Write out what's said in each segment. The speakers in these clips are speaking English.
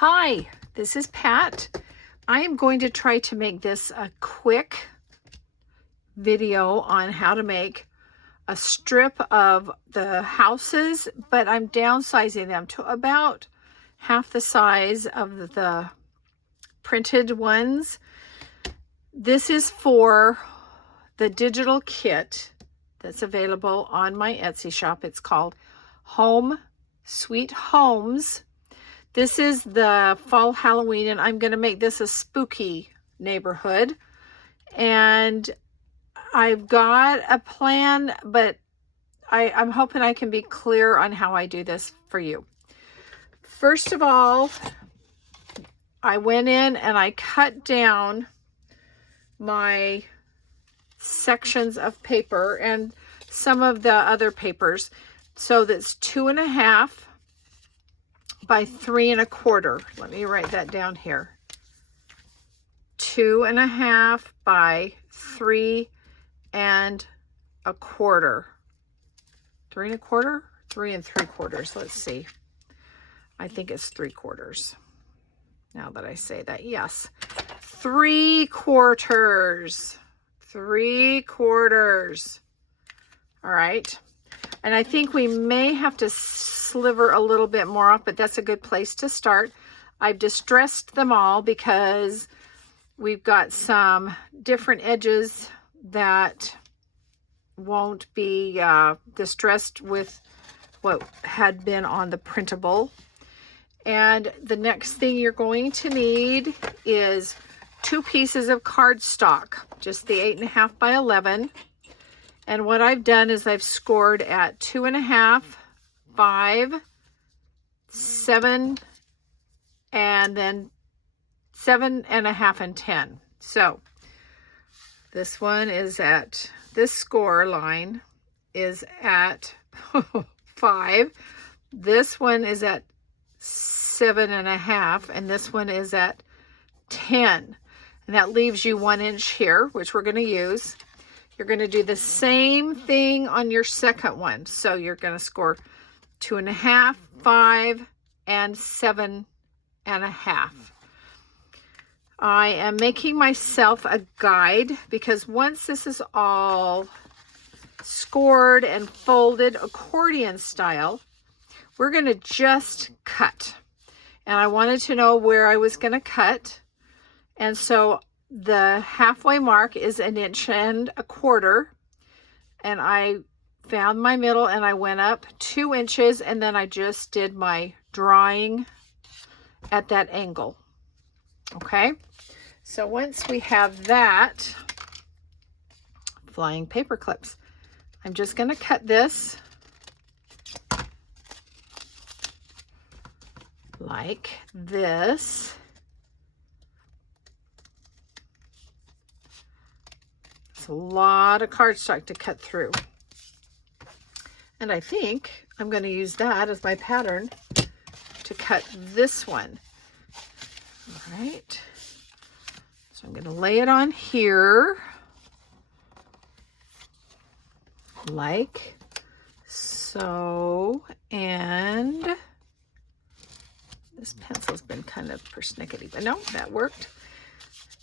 Hi, this is Pat. I am going to try to make this a quick video on how to make a strip of the houses, but I'm downsizing them to about half the size of the printed ones. This is for the digital kit that's available on my Etsy shop. It's called Home Sweet Homes. This is the fall Halloween, and I'm going to make this a spooky neighborhood. And I've got a plan, but I'm hoping I can be clear on how I do this for you. First of all, I went in and I cut down my sections of paper and some of the other papers. So that's 2.5 by 3 1/4. Let me write that down here. 2.5 by 3 1/4. 3 1/4? 3 3/4. Let's see. I think it's 3/4. Now that I say that, yes. 3/4. 3/4. All right. And I think we may have to sliver a little bit more off, but that's a good place to start. I've distressed them all because we've got some different edges that won't be distressed with what had been on the printable. And the next thing you're going to need is 2 pieces of cardstock, just the 8.5 by 11. And what I've done is I've scored at 2.5, 5, 7, and then 7.5 and 10. So this one is at, this score line is at 5. This one is at 7.5, and this one is at 10. And that leaves you 1 inch here, which we're going to use. You're going to do the same thing on your second one. So you're going to score 2.5, 5, and 7.5. I am making myself a guide because once this is all scored and folded accordion style, we're going to just cut. And I wanted to know where I was going to cut. And so the halfway mark is 1.25 inches, and I found my middle and I went up 2 inches, and then I just did my drawing at that angle. Okay, so once we have that, flying paper clips, I'm just going to cut this like this. A lot of cardstock to cut through, and I think I'm going to use that as my pattern to cut this one. All right, so I'm going to lay it on here like so, and this pencil's been kind of persnickety, but no, that worked.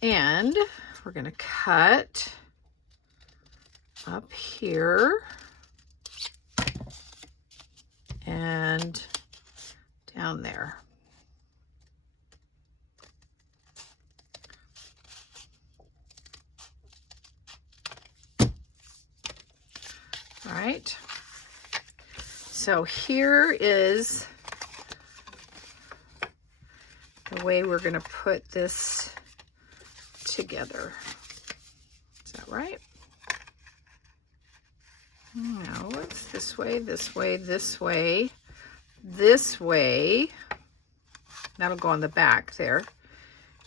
And we're going to cut up here and down there. All right, so here is the way we're going to put this together. Is that right? No, it's this way, this way, this way, this way. That'll go on the back there.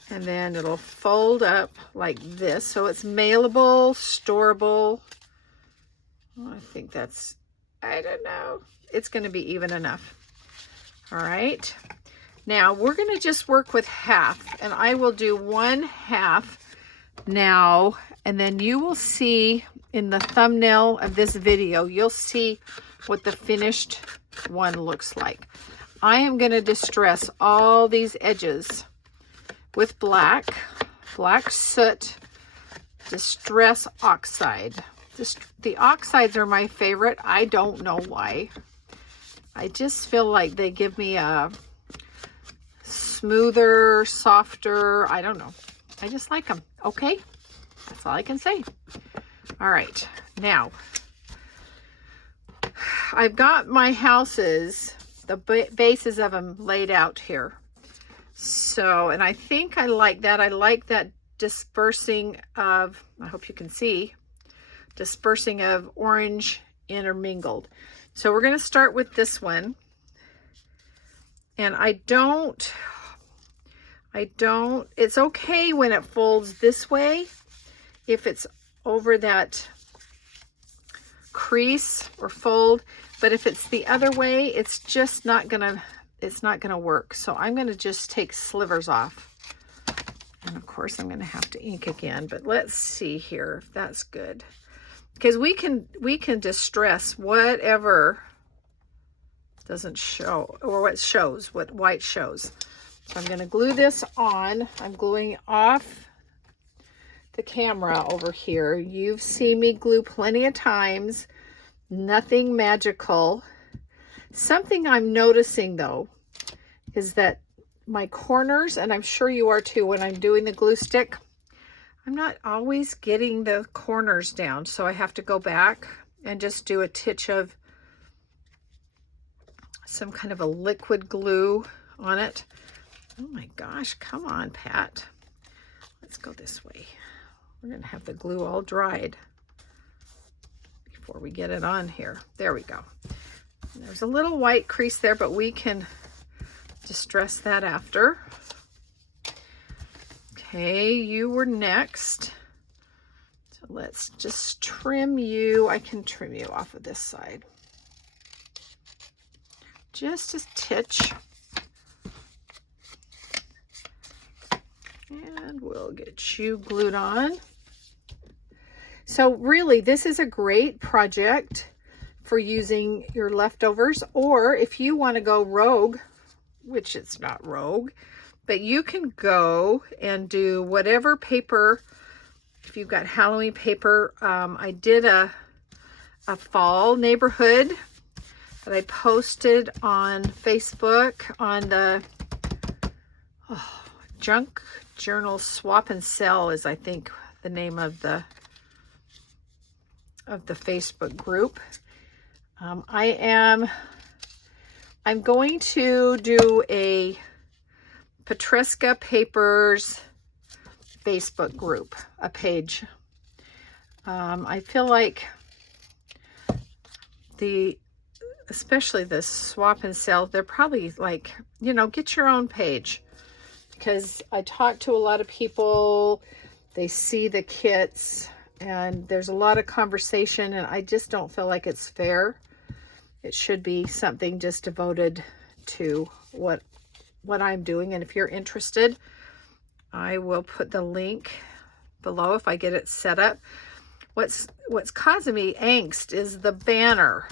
And then it'll fold up like this. So it's mailable, storable. Well, I think that's, I don't know. It's going to be even enough. All right. Now we're going to just work with half. And I will do 1/2 now. And then you will see in the thumbnail of this video, you'll see what the finished one looks like. I am going to distress all these edges with black soot distress oxide. The oxides are my favorite. I don't know why. I just feel like they give me a smoother, softer, I don't know. I just like them. Okay, that's all I can say. All right, now I've got my houses, the bases of them laid out here. So, and I think I like that. I like that dispersing of, I hope you can see, dispersing of orange intermingled. So we're going to start with this one. And it's okay when it folds this way, if it's over that crease or fold, but if it's the other way, it's just not gonna work. So I'm gonna just take slivers off. And of course I'm gonna have to ink again, but let's see here if that's good. Because we can distress whatever doesn't show, or what shows, what white shows. So I'm going to glue this on. I'm gluing off the camera over here. You've seen me glue plenty of times. Nothing magical. Something I'm noticing though is that my corners, and I'm sure you are too when I'm doing the glue stick, I'm not always getting the corners down. So I have to go back and just do a titch of some kind of a liquid glue on it. Oh my gosh, come on, Pat. Let's go this way. We're going to have the glue all dried before we get it on here. There we go. There's a little white crease there, but we can distress that after. Okay, you were next. So let's just trim you. I can trim you off of this side. Just a titch. And we'll get you glued on. So really, this is a great project for using your leftovers, or if you want to go rogue, which it's not rogue, but you can go and do whatever paper. If you've got Halloween paper, I did a fall neighborhood that I posted on Facebook on the Junk Journal Swap and Sell is, I think, the name of the Facebook group. I'm going to do a Petresca Papers Facebook group, a page. I feel like especially the swap and sell, they're probably like, get your own page. Because I talk to a lot of people, they see the kits, and there's a lot of conversation, and I just don't feel like it's fair. It should be something just devoted to what I'm doing. And if you're interested, I will put the link below if I get it set up. What's causing me angst is the banner.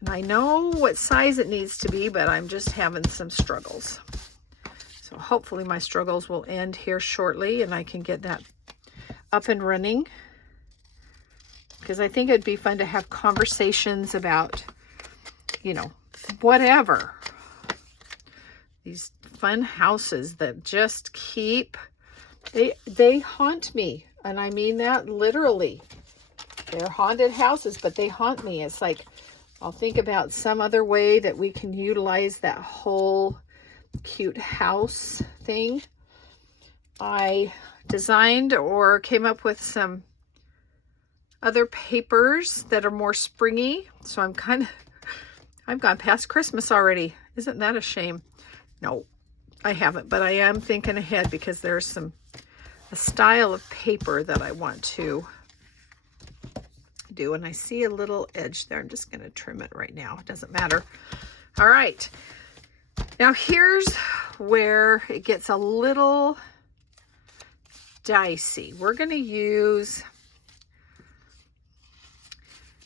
And I know what size it needs to be, but I'm just having some struggles. So hopefully my struggles will end here shortly and I can get that up and running. Because I think it'd be fun to have conversations about, whatever. These fun houses that just keep, they haunt me. And I mean that literally. They're haunted houses, but they haunt me. It's like, I'll think about some other way that we can utilize that whole cute house thing. I designed or came up with some other papers that are more springy. So I've gone past Christmas already. Isn't that a shame? No, I haven't, but I am thinking ahead because there's a style of paper that I want to do, and I see a little edge there. I'm just going to trim it right now. It doesn't matter. All right. Now here's where it gets a little dicey. We're going to use,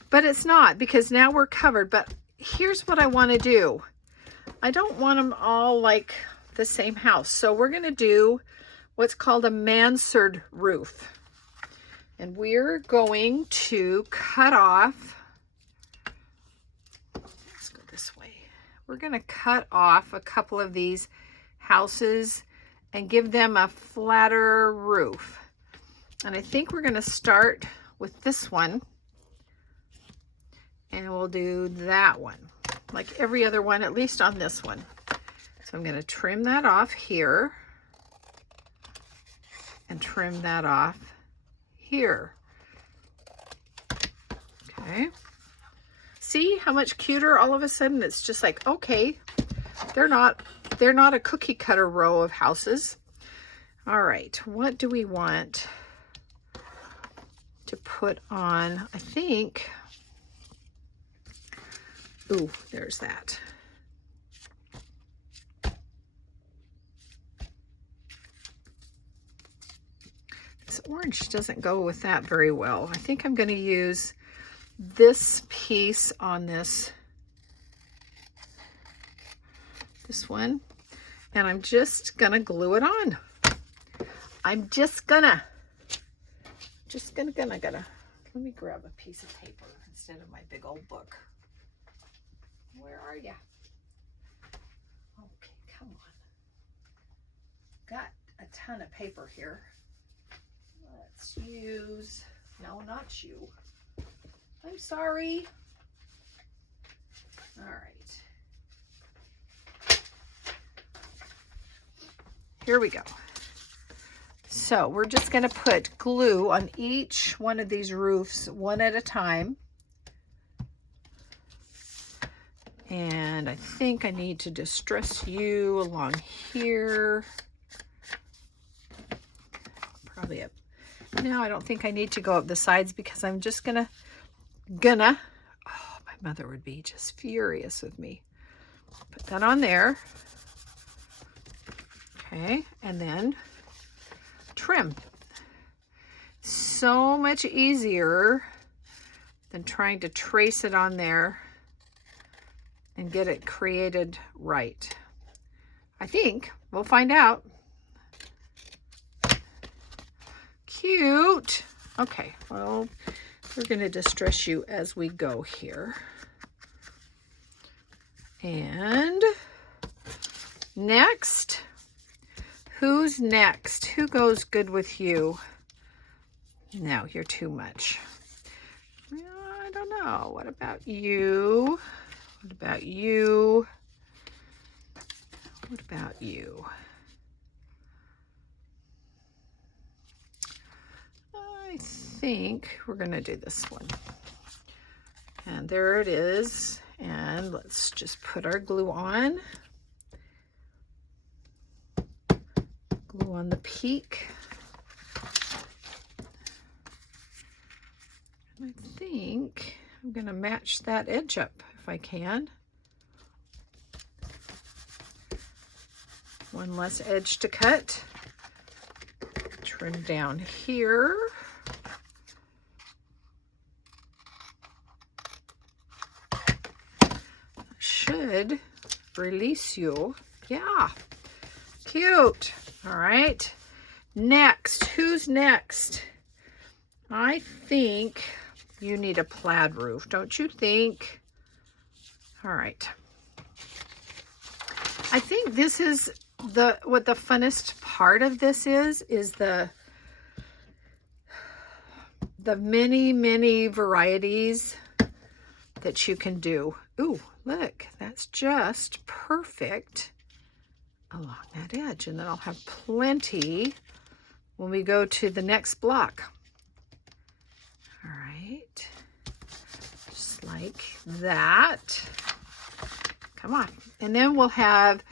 but it's not, because now we're covered. But here's what I want to do. I don't want them all like the same house. So we're going to do what's called a mansard roof. And we're going to cut off, let's go this way. We're going to cut off a couple of these houses and give them a flatter roof. And I think we're going to start with this one, and we'll do that one like every other one, at least on this one. So I'm going to trim that off here and trim that off here. Okay. See how much cuter all of a sudden? It's just like, okay, they're not a cookie cutter row of houses. All right, what do we want to put on? I think, ooh, there's that. This orange doesn't go with that very well. I think I'm going to use this piece on this one, and I'm just going to glue it on. I'm just gonna. Let me grab a piece of paper instead of my big old book. Where are ya? Okay, come on. Got a ton of paper here. Let's use, no, not you. I'm sorry. All right. Here we go. So we're just going to put glue on each one of these roofs one at a time. And I think I need to distress you along here. Probably up. No, I don't think I need to go up the sides because I'm just gonna, oh, my mother would be just furious with me. Put that on there. Okay, and then trim. So much easier than trying to trace it on there and get it created right. I think. We'll find out. Cute. Okay, well, we're going to distress you as we go here. And next, who's next? Who goes good with you? No, you're too much. I don't know. What about you? What about you? What about you? I think we're going to do this one. And there it is. And let's just put our glue on. Glue on the peak. And I think I'm going to match that edge up if I can. One less edge to cut. Trim down here. Should release you. Yeah, cute. All right, next, who's next? I think you need a plaid roof, don't you think? All right, I think this is what the funnest part of this is the many varieties that you can do. Ooh, look, that's just perfect along that edge. And then I'll have plenty when we go to the next block. All right, just like that. Come on. And then we'll have,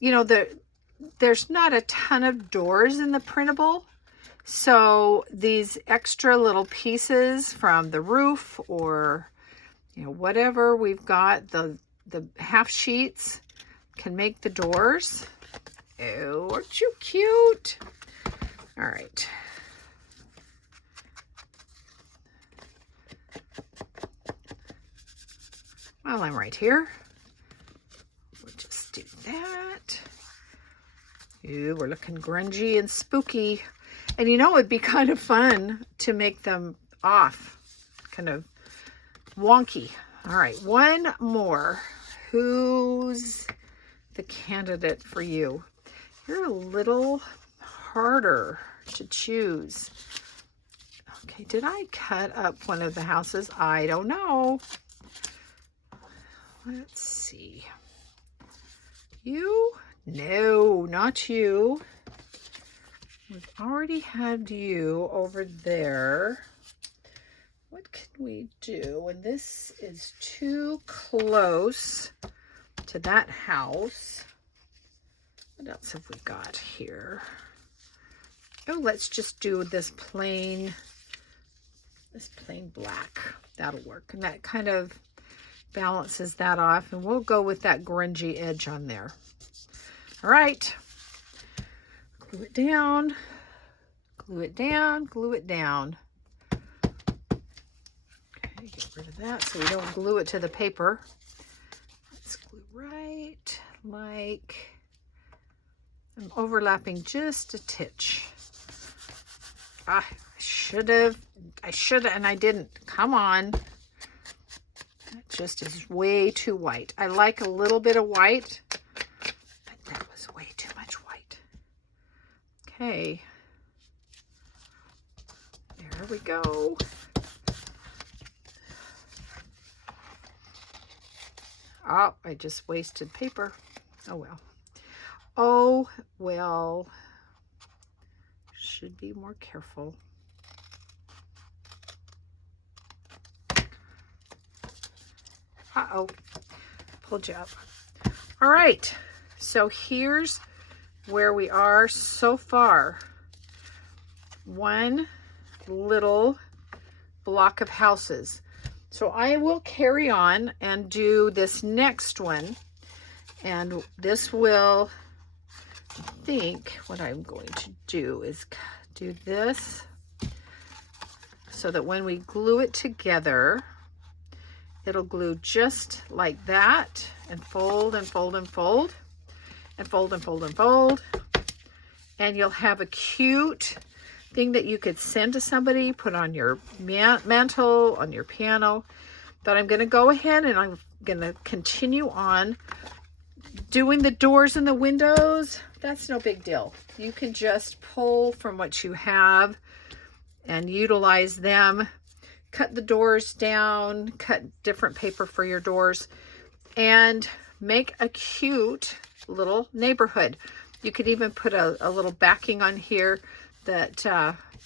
you know, there's not a ton of doors in the printable. So these extra little pieces from the roof or, you know, whatever we've got, the half sheets can make the doors. Oh, aren't you cute? All right. While I'm right here, we'll just that. Ooh, we're looking grungy and spooky. And you know, it'd be kind of fun to make them off, kind of wonky. All right, one more. Who's the candidate for you? You're a little harder to choose. Okay, did I cut up one of the houses? I don't know. Let's see. You? No, not you. We've already had you over there. What can we do when this is too close to that house? What else have we got here? Oh, let's just do this plain black. That'll work. And that kind of balances that off. And we'll go with that grungy edge on there. All right. Glue it down. Glue it down. Glue it down. Okay, get rid of that so we don't glue it to the paper. Let's glue right like I'm overlapping just a titch. I should have, and I didn't. Come on. That just is way too white. I like a little bit of white, but that was way too much white. Okay. There we go. Oh, I just wasted paper. Oh well. Oh well. Should be more careful. Uh-oh. Pulled you up. All right. So here's where we are so far. One little block of houses. So I will carry on and do this next one. And this will, I think what I'm going to do is do this so that when we glue it together, it'll glue just like that and fold and fold and fold and fold and fold and fold. And you'll have a cute thing that you could send to somebody, put on your mantle, on your piano. But I'm going to go ahead and I'm going to continue on doing the doors and the windows. That's no big deal. You can just pull from what you have and utilize them. Cut the doors down, cut different paper for your doors, and make a cute little neighborhood. You could even put a little backing on here that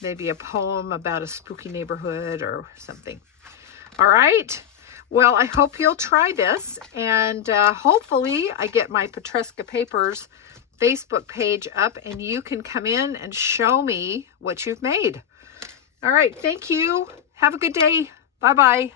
maybe a poem about a spooky neighborhood or something. All right. Well, I hope you'll try this, and hopefully I get my Petresca Papers Facebook page up and you can come in and show me what you've made. All right. Thank you. Have a good day. Bye-bye.